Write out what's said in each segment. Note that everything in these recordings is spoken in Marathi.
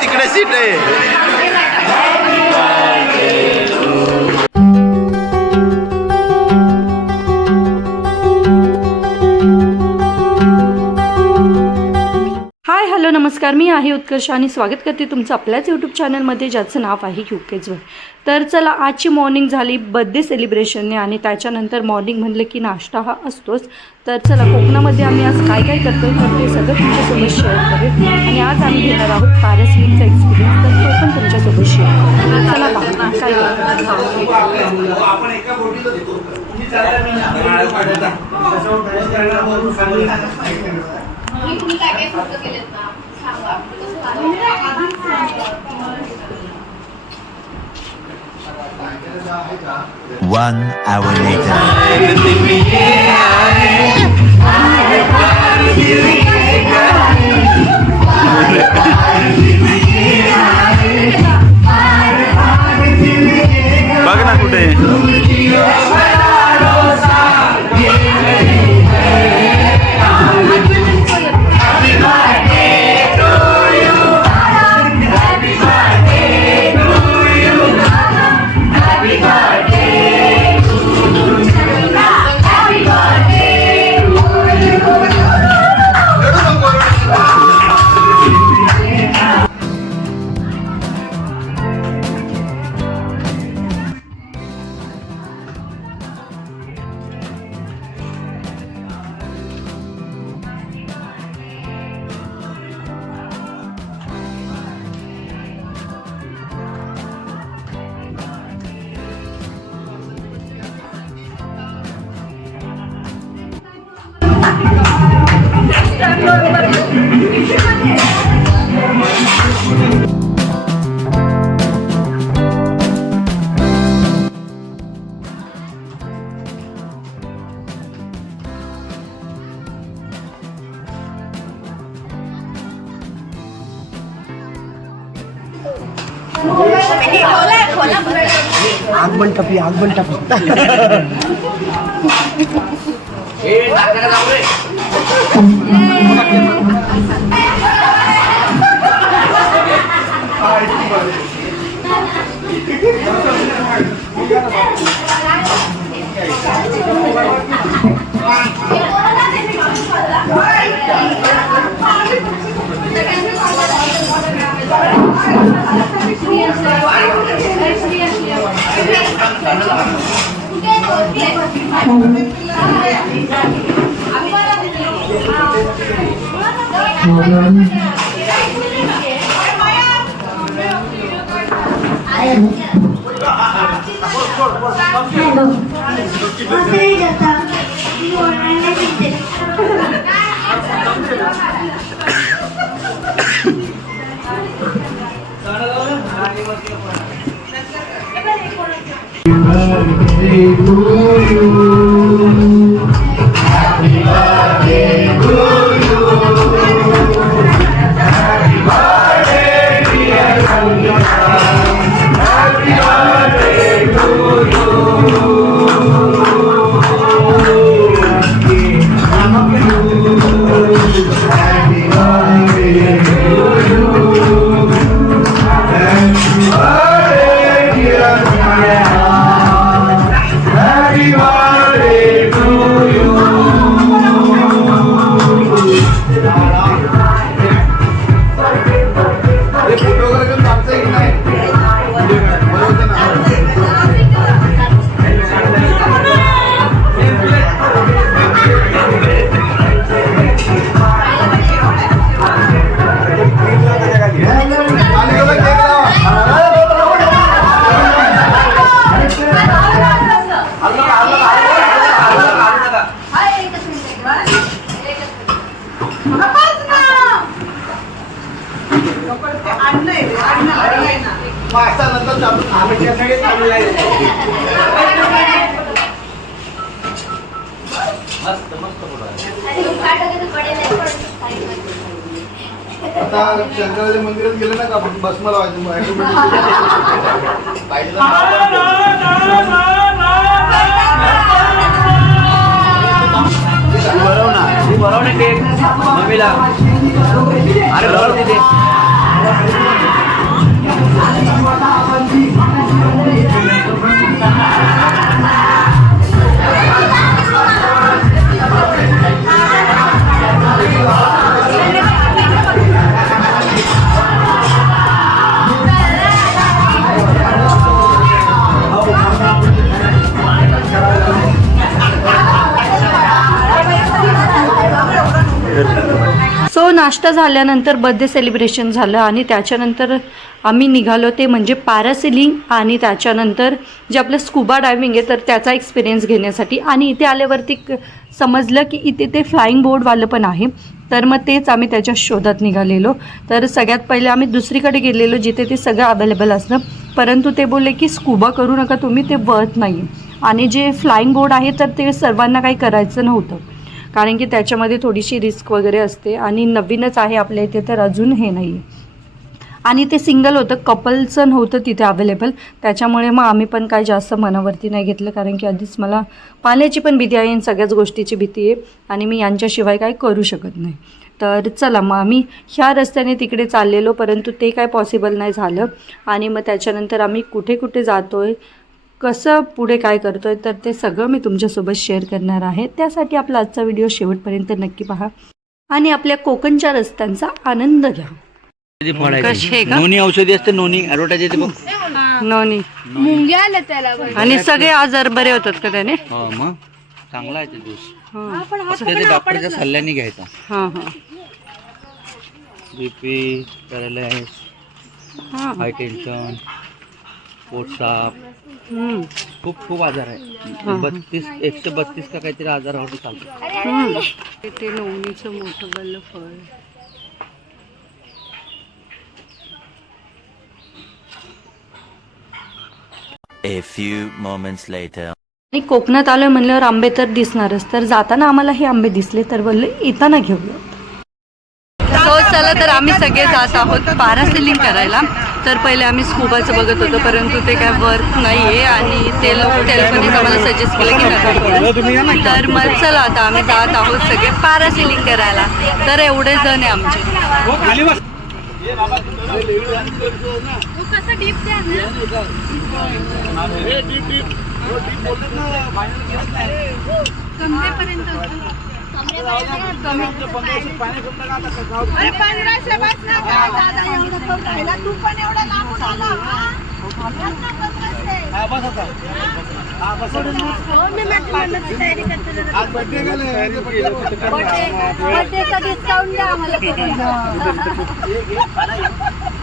तिकडे सीट आहे. हॅलो नमस्कार, मी आहे उत्कर्ष आणि स्वागत करते तुमचं आपल्याच यूट्यूब चॅनलमध्ये ज्याचं नाव आहे क्यूकेजवर. तर चला, आजची मॉर्निंग झाली बर्थडे सेलिब्रेशनने आणि त्याच्यानंतर मॉर्निंग म्हणलं की नाश्ता हा असतोच. तर चला, कोकणामध्ये आम्ही आज काय काय करतो तर ते सगळं तुमच्यासोबत शेअर करेल. आणि आज आम्ही घेणार आहोत पॅरासेलिंगचा एक्सपिरियन्स, तर तो पण तुमच्यासोबत शेअर करेल. चला पाहू काय तुम्ही काय काय फोटो केलेत ना सांगा. 1 hour later. बघ ना कुठे आगमन टपी आता शंकराच्या मंदिरात गेले ना का आपण भस्म लावायचं तिला अरे बरोबर तिथे सो नाश्ता झाल्यानंतर बर्थडे सेलिब्रेशन झालं आणि त्याच्यानंतर आम्ही निघालो ते म्हणजे पॅरासेलिंग आणि त्याच्यानंतर जे आपलं स्कुबा डायव्हिंग आहे तर त्याचा एक्सपिरियन्स घेण्यासाठी. आणि इथे आल्यावरती समजलं की इथे ते फ्लाईंग बोर्डवालं पण आहे, तर मग तेच आम्ही त्याच्या शोधात निघालेलो. तर सगळ्यात पहिले आम्ही दुसरीकडे गेलेलो जिथे ते सगळं अवेलेबल असतं, परंतु ते बोलले की स्कुबा करू नका तुम्ही, ते वर्थ नाही. आणि जे फ्लाईंग बोर्ड आहे तर ते सर्वांना काही करायचं नव्हतं, कारण की त्याच्यामध्ये थोडीशी रिस्क वगैरे असते आणि नवीनच आहे आपल्या इथे, तर अजून हे नाही आहे. आणि ते सिंगल होतं, कपलचं नव्हतं तिथे अवेलेबल, त्याच्यामुळे मग आम्ही पण काय जास्त मनावरती नाही घेतलं, कारण की आधीच मला पाण्याची पण भीती आहे आणि सगळ्याच गोष्टीची भीती आहे आणि मी यांच्याशिवाय काय करू शकत नाही. तर चला मग आम्ही ह्या रस्त्याने तिकडे चाललेलो, परंतु ते काय पॉसिबल नाही झालं. आणि मग त्याच्यानंतर आम्ही कुठे कुठे जातो आहे, कसं पुढे काय करतो आहे, तर ते सगळं मी तुमच्यासोबत शेअर करणार आहे. त्यासाठी आपला आजचा व्हिडिओ शेवटपर्यंत नक्की पहा आणि आपल्या कोकणच्या रस्त्यांचा आनंद घ्या. कसे का? नोनी औषधी असते, नोनी ॲडव्हर्टाईज येते बघ. नोनी मुंग्या आल्या त्याला आणि सगळे आजार बरे होतात का त्याने? हो मग चांगला आहे ते ज्यूस. हां फक्त ते डॉक्टरच्या सल्ल्याने घ्यायचा. हां हां बीपी, पॅरालाइज, हां हाय टेन्शन, पोट साफ, खूप खूप आजार आहे. 132 का काहीतरी आजार होतो चालतो. ते नवनीचं मोठं बल्ल फळ. A few moments later. आणि कोकणात आलोय म्हणल्यावर आंबे तर दिसणारच, तर जाताना आम्हाला हे आंबे दिसले तर बोलले येताना घेऊया. सो चला तर आम्ही सगळे जात आहोत पॅरासेलिंग करायला. तर पहिले आम्ही स्कुबाचं बघत होतो, परंतु ते काय वर्क नाही आहे आणि ते लोक टेलिफोनीच आम्हाला सजेस्ट केलं की नका करू. तर मग चला आता आम्ही जात आहोत सगळे पॅरासेलिंग करायला. तर एवढे जण आहे आमचे.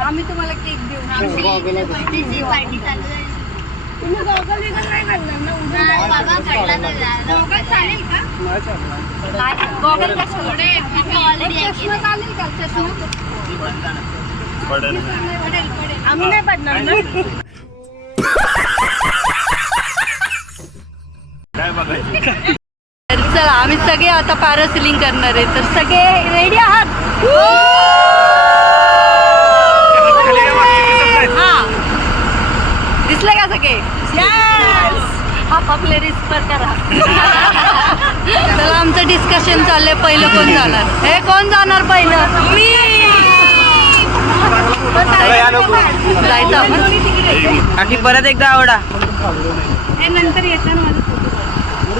आम्ही तुम्हाला केक देऊ. तुम्ही गॉगल विगल नाही घालणार ना उद्या? बाबा घातला तर गॉगल चालेल का? गॉगल कशाला? ऑलरेडी चष्मा चालेल का? चष्मा पडेल. आम्ही नाही पडणार ना. तर चला आम्ही सगळे आता पॅरासेलिंग करणार आहे, तर सगळे रेडी आहात? हा दिसले का सगळे? आपापले रिस्क करा. चला आमचं डिस्कशन चाललंय, पहिलं कोण जाणार? हे कोण जाणार पहिलं? मी. जायचं आपण काकी परत एकदा आवडा. नंतर येतं ना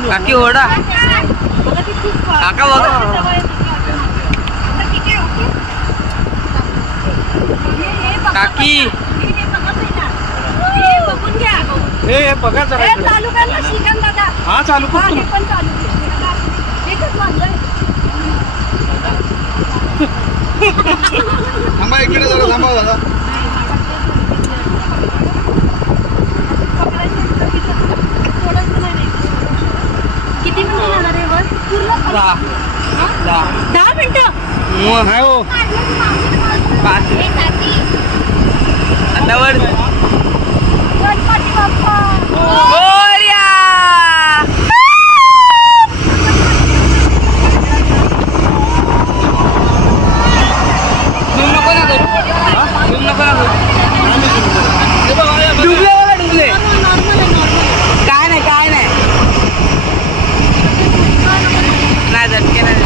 काकी ओढा. काका बघ. काकी बघून घ्या. हे बघा जरा. चालू कर ना श्रीकांत दादा. हा चालू हा, हे पण चालू कर. एकच वाजलंय. थांबा इकडे जरा थांबा दादा. किती मिनिटं जाणार आहे वर? पूर्ण 10 मिनिटं. हाय हो 5 अंदावर. गणपती बाप्पा. मोरया. झूम नको ना करू. झूम नको ना करू. डुबले बघा डुबले. काय नाही काय नाही. नाही झटके नाही.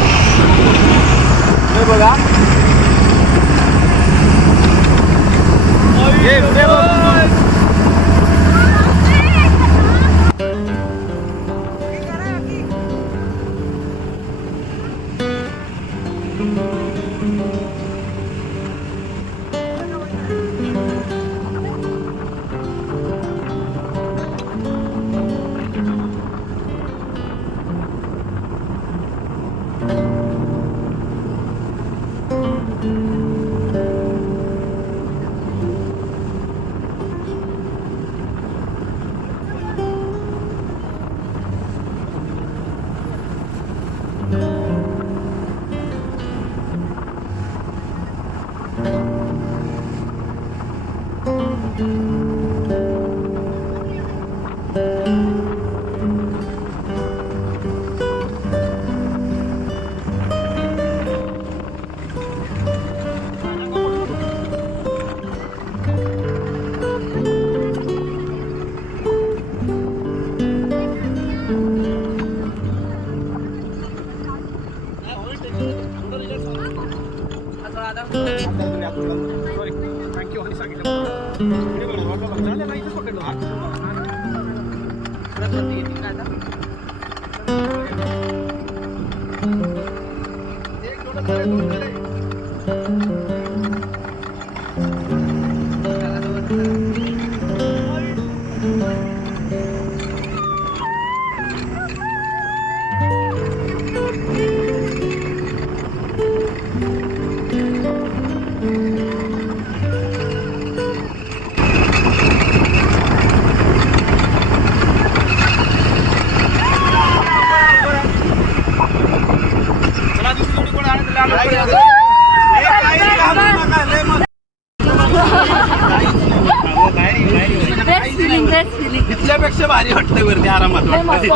इथल्यापेक्षा भारी वाटतंय वरती आरामात वाटतंय.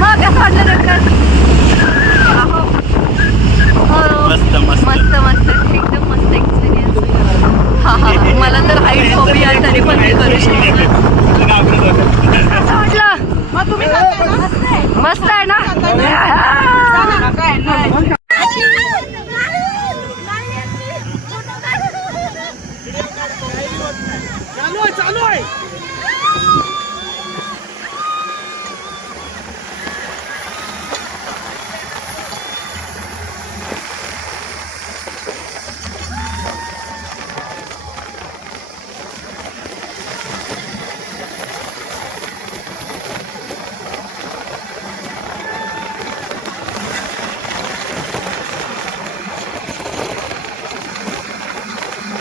मग कसं वाटलं डॉक्टर? मस्त मस्त मस्त मस्त एकदम मस्त एक्सपिरियन्स. हा हा मला तर हाईट फोबिया आहे तरी पण मी करू शकते. कसं वाटलं? मस्त आहे ना?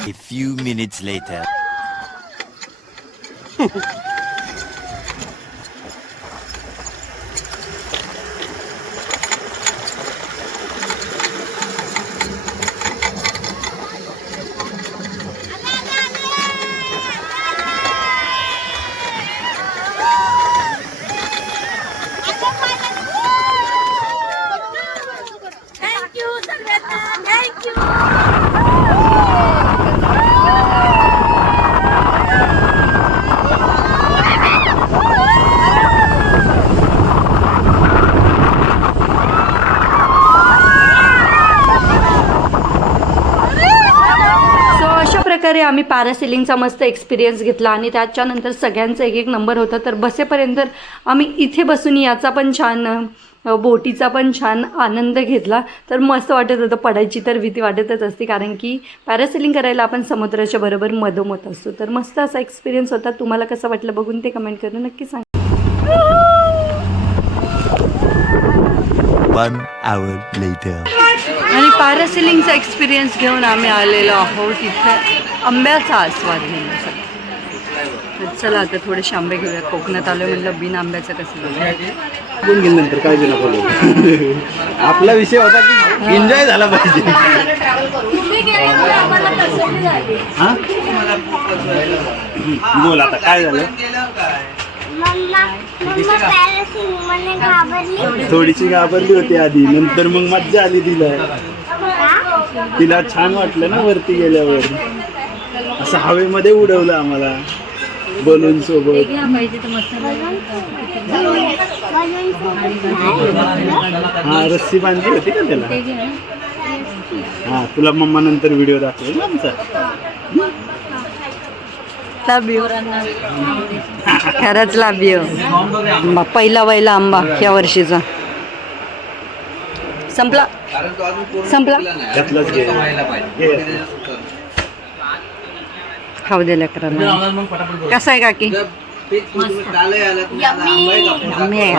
A few minutes later. Thank you सगळ्यांना थँक्यू. सो अशा प्रकारे आम्ही पॅरासेलिंगचा मस्त एक्सपिरियन्स घेतला आणि त्याच्यानंतर सगळ्यांचा एक एक नंबर होता. तर बसेपर्यंत आम्ही इथे बसून याचा पण छान बोटीचा पण छान आनंद घेतला. तर मस्त वाटत होतं. पडायची तर भीती वाटतच असते कारण की पॅरासेलिंग करायला आपण समुद्राच्या बरोबर मधोमध असतो. तर मस्त असा एक्सपिरियन्स होता. तुम्हाला कसं वाटलं बघून ते कमेंट करून नक्की सांगा. 1 hour later. आणि पॅरासेलिंगचा एक्सपिरियन्स घेऊन आम्ही आलेलो आहोत इथे आंब्याचा आस्वाद घेण्यासाठी. तर चला आता थोडेसे आंबे घेऊया. कोकणात आलो म्हणलं बिन आंब्याचं कसं घेऊन गेलं नंतर काय नको. आपला विषय होता की एन्जॉय झाला पाहिजे. हा बोल आता काय झालं. थोडीशी घाबरली होती आधी नंतर मग मज्जा आली तिला छान वाटलं ना वरती गेल्यावर. असं हवेमध्ये उडवलं आम्हाला बलून सोबत. हा रस्सी बांधली होती का त्याला. हा तुला मम्मा नंतर व्हिडिओ दाखवेल ना आमचा. लव यू. खरंच लव यू. पहिला आंबा या वर्षीचा संपला. त्यातलाच घे. खाऊ दे लेकरांना. कसा आहे काकी. यम्मी. आम्ही आहे.